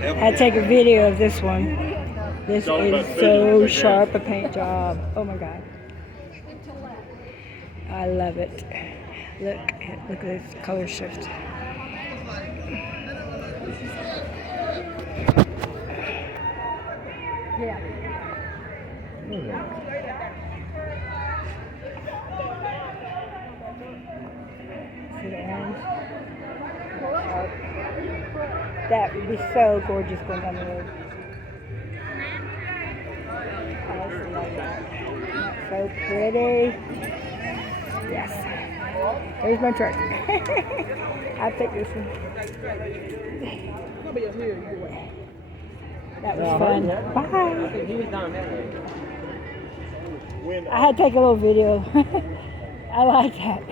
I had to take a video of this one. This is so sharp a paint job. Oh my god. I love it. Look at this color shift. Yeah. See the orange? That would be so gorgeous going down the road. I just love that. That's so pretty. Yes. There's my truck. I'll take this one. That was fun. Bye. I had to take a little video. I like that.